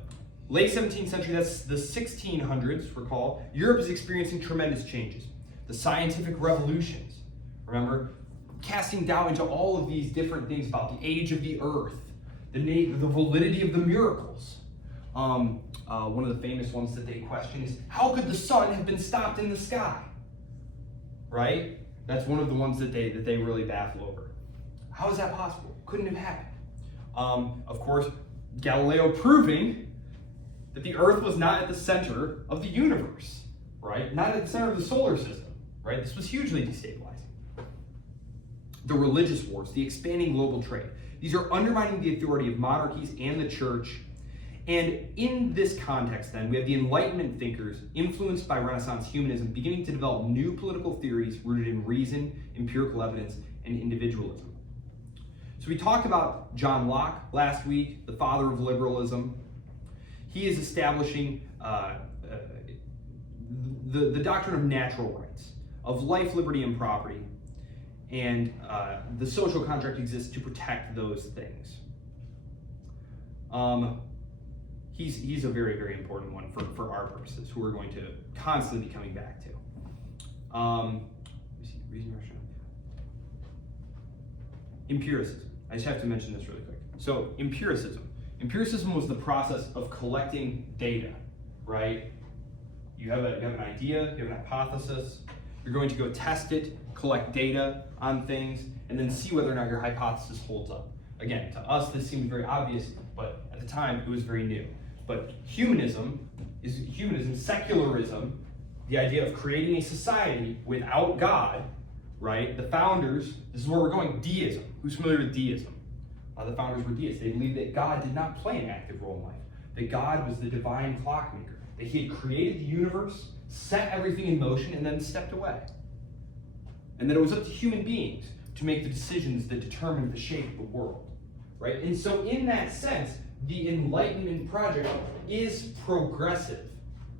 late 17th century, that's the 1600s, recall, Europe is experiencing tremendous changes. The scientific revolutions, remember, casting doubt into all of these different things about the age of the earth, the validity of the miracles. One of the famous ones that they question is, how could the sun have been stopped in the sky? Right? That's one of the ones that they really baffle over. How is that possible? Couldn't have happened. Of course, Galileo proving that the earth was not at the center of the universe, right? Not at the center of the solar system, right? This was hugely destabilizing. The religious wars, the expanding global trade. These are undermining the authority of monarchies and the church. And in this context, then, we have the Enlightenment thinkers influenced by Renaissance humanism beginning to develop new political theories rooted in reason, empirical evidence, and individualism. So we talked about John Locke last week, the father of liberalism. He is establishing the doctrine of natural rights, of life, liberty, and property, and the social contract exists to protect those things. He's a very, very important one for our purposes, who we're going to constantly be coming back to. Empiricism. I just have to mention this really quick. So empiricism. Empiricism was the process of collecting data, right? You have an idea, you have an hypothesis, you're going to go test it, collect data on things, and then see whether or not your hypothesis holds up. Again, to us this seemed very obvious, but at the time it was very new. But humanism, secularism, the idea of creating a society without God, right? The founders, this is where we're going, deism. Who's familiar with deism? The founders were deists. They believed that God did not play an active role in life, that God was the divine clockmaker, that he had created the universe, set everything in motion, and then stepped away. And that it was up to human beings to make the decisions that determined the shape of the world, right? And so in that sense, the Enlightenment project is progressive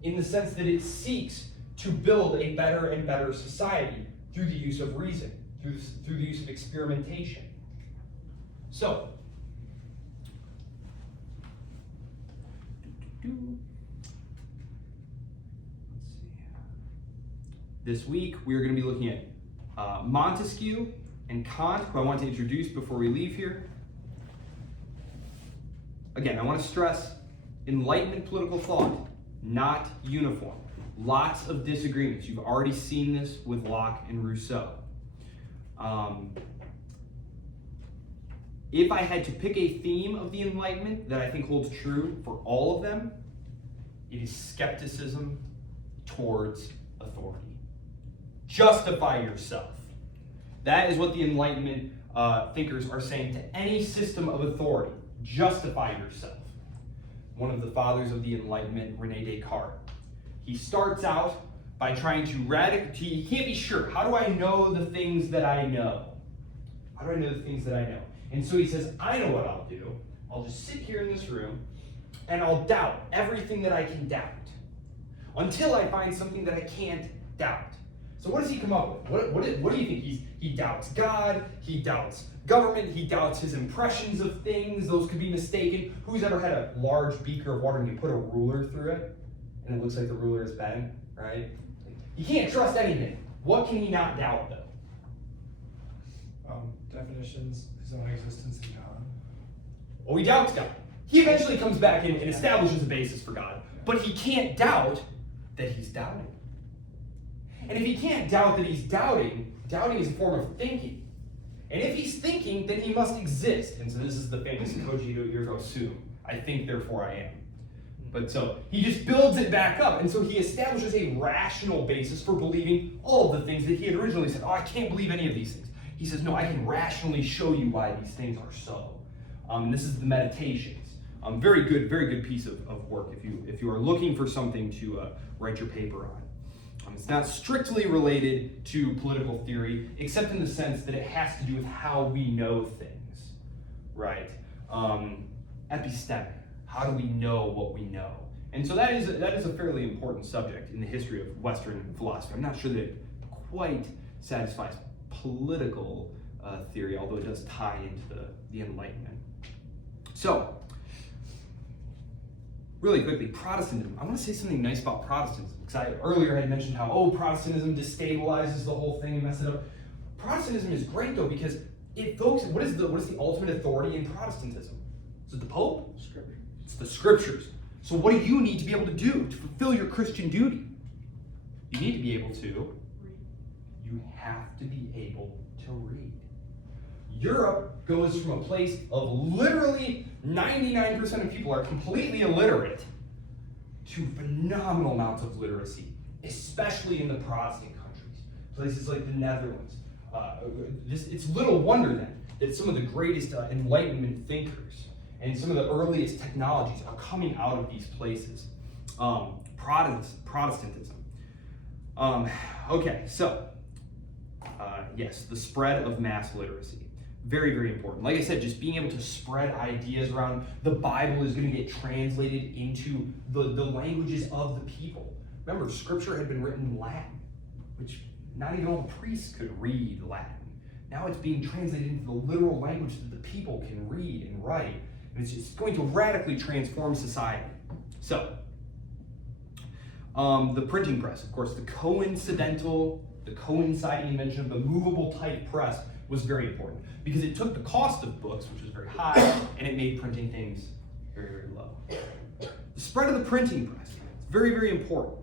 in the sense that it seeks to build a better and better society through the use of reason, through the use of experimentation. So, this week we are going to be looking at Montesquieu and Kant, who I want to introduce before we leave here. Again, I want to stress Enlightenment political thought, not uniform. Lots of disagreements. You've already seen this with Locke and Rousseau. If I had to pick a theme of the Enlightenment that I think holds true for all of them, it is skepticism towards authority. Justify yourself. That is what the Enlightenment thinkers are saying to any system of authority. Justify yourself. One of the fathers of the Enlightenment, Rene Descartes, he starts out by trying to he can't be sure. How do I know the things that I know? How do I know the things that I know? And so he says, I know what I'll do. I'll just sit here in this room and I'll doubt everything that I can doubt until I find something that I can't doubt. So what does he come up with? What do you think? He doubts God, he doubts government, he doubts his impressions of things. Those could be mistaken. Who's ever had a large beaker of water and you put a ruler through it and it looks like the ruler is bent, right? You can't trust anything. What can he not doubt though? Definitions, his own existence in God. Oh, he doubts God. He eventually comes back and establishes a basis for God, but he can't doubt that he's doubting. And if he can't doubt that he's doubting is a form of thinking. And if he's thinking, then he must exist. And so this is the famous cogito ergo sum. I think, therefore I am. But so he just builds it back up. And so he establishes a rational basis for believing all of the things that he had originally said. Oh, I can't believe any of these things. He says, no, I can rationally show you why these things are so. This is the Meditations. Very good piece of work if you are looking for something to write your paper on. It's not strictly related to political theory, except in the sense that it has to do with how we know things, right? Epistemic. How do we know what we know? And so that is a fairly important subject in the history of Western philosophy. I'm not sure that it quite satisfies political theory, although it does tie into the Enlightenment. So, really quickly, Protestantism. I want to say something nice about Protestantism, because I earlier had mentioned how, Protestantism destabilizes the whole thing and messes it up. Protestantism is great though, because it focuses, what is the ultimate authority in Protestantism? Is it the Pope? Scripture. It's the Scriptures. So what do you need to be able to do to fulfill your Christian duty? You need to be able to You have to be able to read. Europe goes from a place of literally 99% of people are completely illiterate to phenomenal amounts of literacy, especially in the Protestant countries, places like the Netherlands. It's little wonder then that some of the greatest Enlightenment thinkers and some of the earliest technologies are coming out of these places. Protestantism. Okay, so yes, the spread of mass literacy. Very, very important. Like I said, just being able to spread ideas around. The Bible is going to get translated into the languages of the people. Remember, scripture had been written in Latin, which not even all the priests could read Latin. Now it's being translated into the literal language that the people can read and write. And it's just going to radically transform society. So, the printing press, of course, the coinciding invention of the movable type press was very important because it took the cost of books, which was very high, and it made printing things very, very low. The spread of the printing press is very, very important.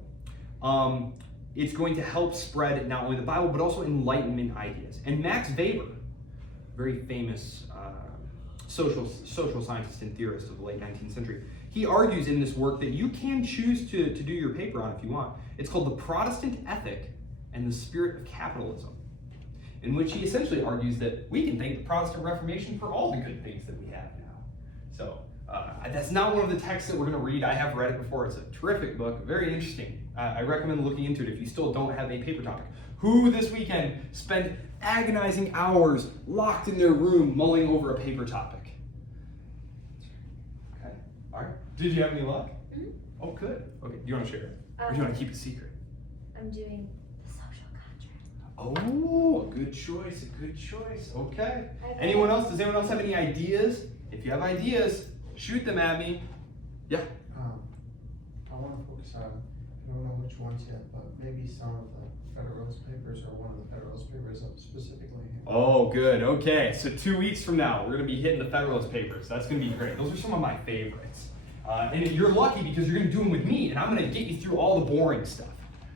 It's going to help spread not only the Bible, but also Enlightenment ideas. And Max Weber, very famous social scientist and theorist of the late 19th century, he argues in this work that you can choose to do your paper on if you want. It's called The Protestant Ethic and the Spirit of Capitalism, in which he essentially argues that we can thank the Protestant Reformation for all the good things that we have now. So that's not one of the texts that we're going to read. I have read it before. It's a terrific book, very interesting. I recommend looking into it if you still don't have a paper topic. Who this weekend spent agonizing hours locked in their room mulling over a paper topic? Okay, all right. Did you have any luck? Mm-hmm. Oh, good. Okay, do you want to share it? Or do you want to keep it secret? I'm doing the social contract. Oh, a good choice, a good choice. Okay. Okay. Anyone else? Does anyone else have any ideas? If you have ideas, shoot them at me. Yeah. I want to focus on, I don't know which ones yet, but maybe some of the Federalist Papers or one of the Federalist Papers specifically. Oh, good. Okay. So 2 weeks from now, we're going to be hitting the Federalist Papers. That's going to be great. Those are some of my favorites. And you're lucky because you're going to do them with me, and I'm going to get you through all the boring stuff.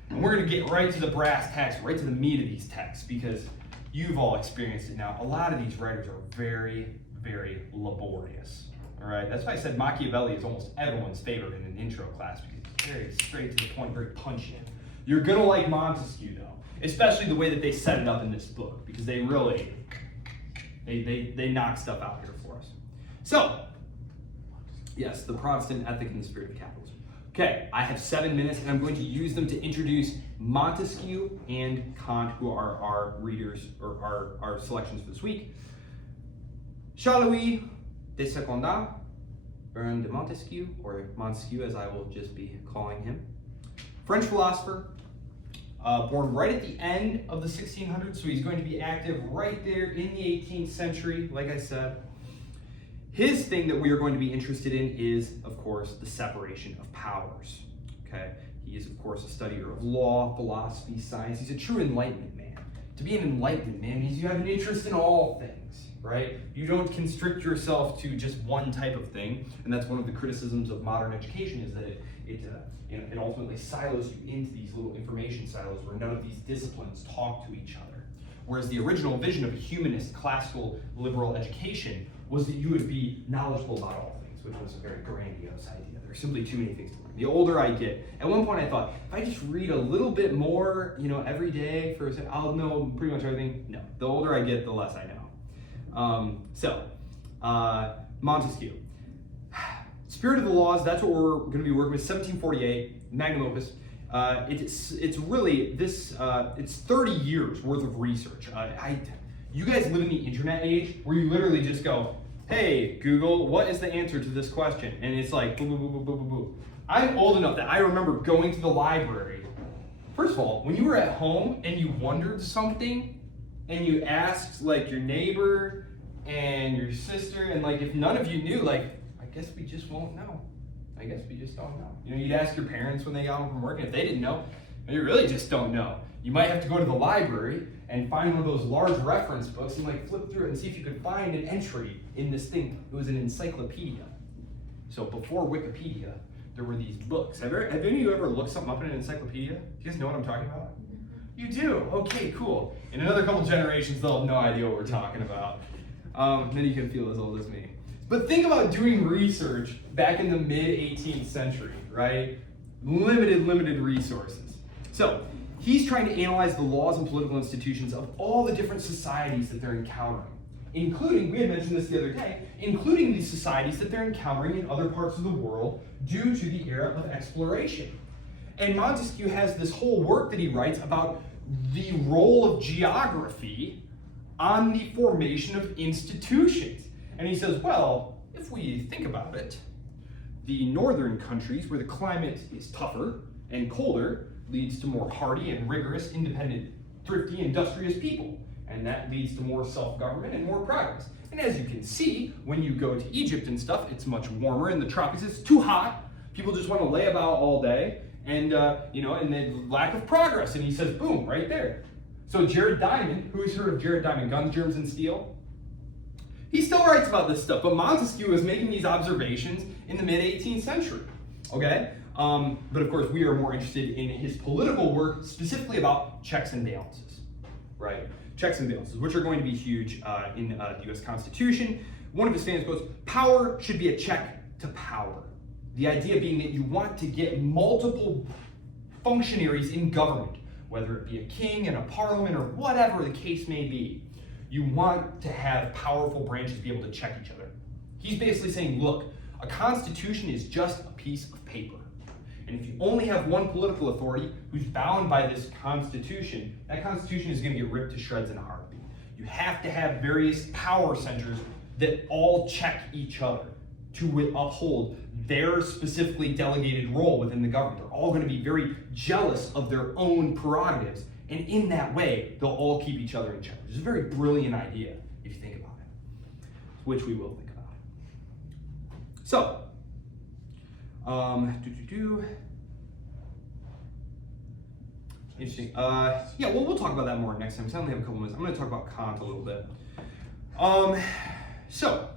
And we're going to get right to the brass tacks, right to the meat of these texts, because you've all experienced it now. A lot of these writers are very, very laborious. All right, that's why I said Machiavelli is almost everyone's favorite in an intro class because he's very straight to the point, very punchy. You're gonna like Montesquieu though, especially the way that they set it up in this book because they really they knock stuff out here for us. So, yes, the Protestant ethic and the spirit of capitalism. Okay, I have 7 minutes and I'm going to use them to introduce Montesquieu and Kant, who are our readers or our selections for this week. Charles de Secondat, Baron de Montesquieu, or Montesquieu as I will just be calling him. French philosopher, born right at the end of the 1600s, so he's going to be active right there in the 18th century, like I said. His thing that we are going to be interested in is, of course, the separation of powers. Okay, he is, of course, a studier of law, philosophy, science. He's a true Enlightenment man. To be an Enlightenment man means you have an interest in all things, right? You don't constrict yourself to just one type of thing, and that's one of the criticisms of modern education is that it ultimately silos you into these little information silos where none of these disciplines talk to each other. Whereas the original vision of a humanist, classical, liberal education was that you would be knowledgeable about all things, which was a very grandiose idea. There are simply too many things to learn. The older I get, at one point I thought, if I just read a little bit more, every day for a second, I'll know pretty much everything. No, the older I get, the less I know. Montesquieu. Spirit of the Laws, that's what we're going to be working with, 1748, magnum opus. It's really this, it's 30 years worth of research. You guys live in the internet age where you literally just go, hey, Google, what is the answer to this question? And it's like, boo, boo, boo, boo, boo, boo, boo. I'm old enough that I remember going to the library. First of all, when you were at home and you wondered something and you asked like your neighbor and your sister, and like if none of you knew, like, I guess we just won't know. I guess we just don't know. You'd ask your parents when they got home from work, and if they didn't know, you really just don't know. You might have to go to the library and find one of those large reference books and like flip through it and see if you could find an entry in this thing. It was an encyclopedia. So before Wikipedia, there were these books. Have any of you ever looked something up in an encyclopedia? Do you guys know what I'm talking about? You do? Okay, cool. In another couple generations, they'll have no idea what we're talking about. Then you can feel as old as me. But think about doing research back in the mid-18th century, right? Limited resources. So he's trying to analyze the laws and political institutions of all the different societies that they're encountering, including, we had mentioned this the other day, including these societies that they're encountering in other parts of the world due to the era of exploration. And Montesquieu has this whole work that he writes about the role of geography on the formation of institutions. And he says, well, if we think about it, the northern countries where the climate is tougher And colder leads to more hardy and rigorous, independent, thrifty, industrious people. And that leads to more self-government and more progress. And as you can see, when you go to Egypt and stuff, it's much warmer in the tropics. It's too hot. People just want to lay about all day. And, and then lack of progress. And he says, boom, right there. So Jared Diamond, who's heard of Jared Diamond, Guns, Germs, and Steel? He still writes about this stuff, but Montesquieu is making these observations in the mid-18th century, okay? But of course, we are more interested in his political work, specifically about checks and balances, right? Checks and balances, which are going to be huge in the US Constitution. One of his standards goes, power should be a check to power. The idea being that you want to get multiple functionaries in government, whether it be a king and a parliament or whatever the case may be. You want to have powerful branches be able to check each other. He's basically saying, look, a constitution is just a piece of paper. And if you only have one political authority who's bound by this constitution, that constitution is going to get ripped to shreds in a heartbeat. You have to have various power centers that all check each other to uphold their specifically delegated role within the government. They're all going to be very jealous of their own prerogatives. And in that way, they'll all keep each other in check, which is a very brilliant idea if you think about it, which we will think about. So, interesting. Yeah, well, we'll talk about that more next time, because I only have a couple minutes. I'm going to talk about Kant a little bit. So,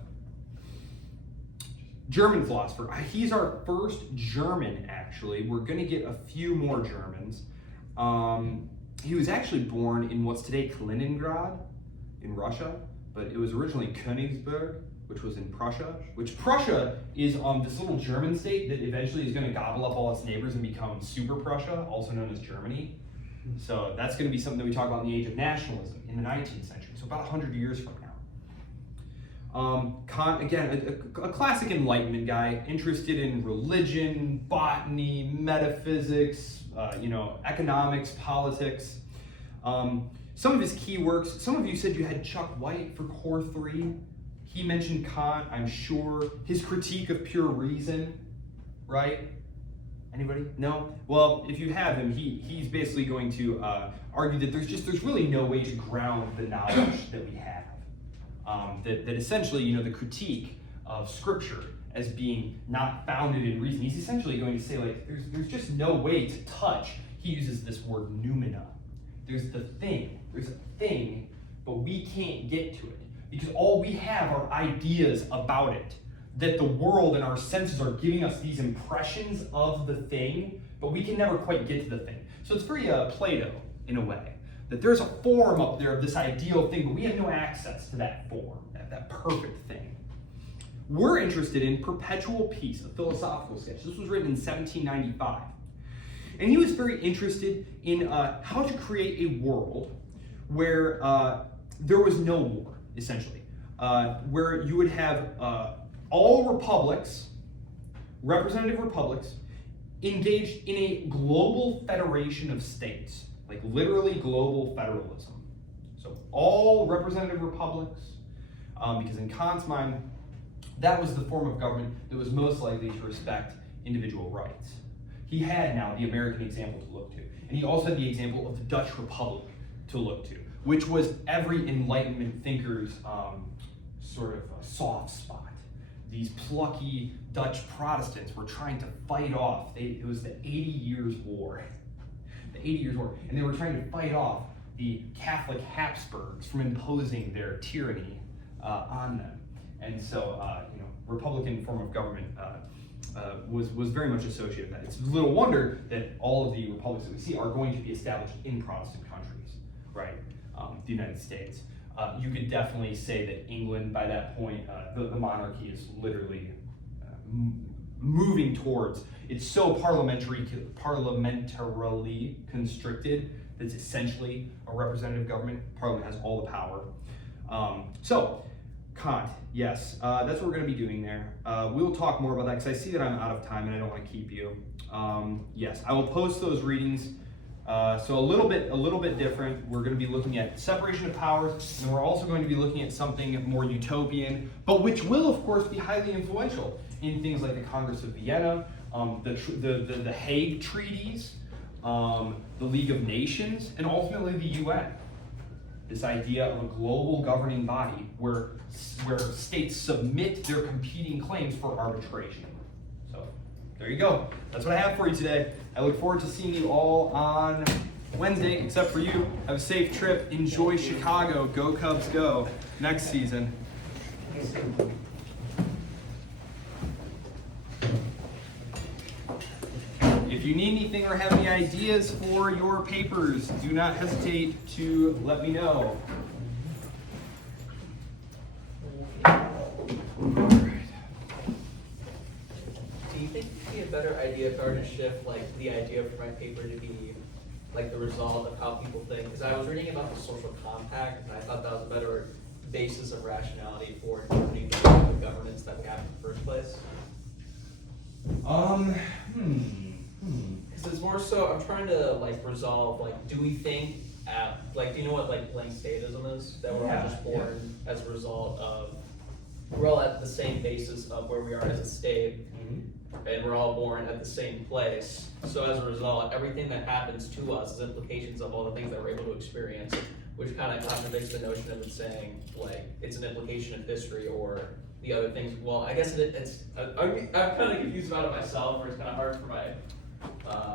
German philosopher. He's our first German, actually. We're going to get a few more Germans. He was actually born in what's today Kaliningrad in Russia, but it was originally Königsberg, which was in Prussia, which Prussia is this little German state that eventually is going to gobble up all its neighbors and become Super Prussia, also known as Germany. So that's going to be something that we talk about in the age of nationalism in the 19th century, so about 100 years from now. Kant, again, a classic Enlightenment guy, interested in religion, botany, metaphysics, economics, politics. Some of his key works, some of you said you had Chuck White for Core 3. He mentioned Kant, I'm sure. His critique of pure reason, right? Anybody? No? Well, if you have him, he's basically going to argue that there's really no way to ground the knowledge that we have. That essentially, the critique of Scripture as being not founded in reason. He's essentially going to say, like, there's just no way to touch. He uses this word noumena. There's a thing, but we can't get to it. Because all we have are ideas about it. That the world and our senses are giving us these impressions of the thing, but we can never quite get to the thing. So it's very Plato, in a way. That there's a form up there of this ideal thing, but we have no access to that form, that perfect thing. We're interested in Perpetual Peace, a philosophical sketch. This was written in 1795. And he was very interested in how to create a world where there was no war, essentially. Where you would have all republics, representative republics, engaged in a global federation of states. Like literally global federalism. So all representative republics, because in Kant's mind, that was the form of government that was most likely to respect individual rights. He had now the American example to look to, and he also had the example of the Dutch Republic to look to, which was every Enlightenment thinker's sort of soft spot. These plucky Dutch Protestants were trying to fight off, it was the 80 Years' War. The 80 Years' War, and they were trying to fight off the Catholic Habsburgs from imposing their tyranny on them. And so, Republican form of government was very much associated with that. It's little wonder that all of the republics that we see are going to be established in Protestant countries, right? The United States. You could definitely say that England, by that point, the monarchy is literally moving towards, it's so parliamentarily constricted that it's essentially a representative government. Parliament has all the power. So, Kant, yes, that's what we're going to be doing there. We'll talk more about that because I see that I'm out of time and I don't want to keep you. Yes, I will post those readings So a little bit different. We're going to be looking at separation of powers, and we're also going to be looking at something more utopian, but which will, of course, be highly influential in things like the Congress of Vienna, the Hague Treaties, the League of Nations, and ultimately the UN. This idea of a global governing body where states submit their competing claims for arbitration. So there you go. That's what I have for you today. I look forward to seeing you all on Wednesday, except for you. Have a safe trip. Enjoy Chicago. Go Cubs, go. Next season. If you need anything or have any ideas for your papers, do not hesitate to let me know. Do you think it'd be a better idea if I were to shift like the idea for my paper to be like the result of how people think? Because I was reading about the social compact, and I thought that was a better basis of rationality for interpreting the governance that we have in the first place. Because it's more so, I'm trying to like resolve, like, do we think like, do you know what like blank statism is? That we're all just born as a result of, we're all at the same basis of where we are as a state, and we're all born at the same place. So as a result, everything that happens to us is implications of all the things that we're able to experience, which kind of contradicts the notion of it saying, like, it's an implication of history or the other things. Well, I guess I'm kind of confused about it myself, or it's kind of hard for my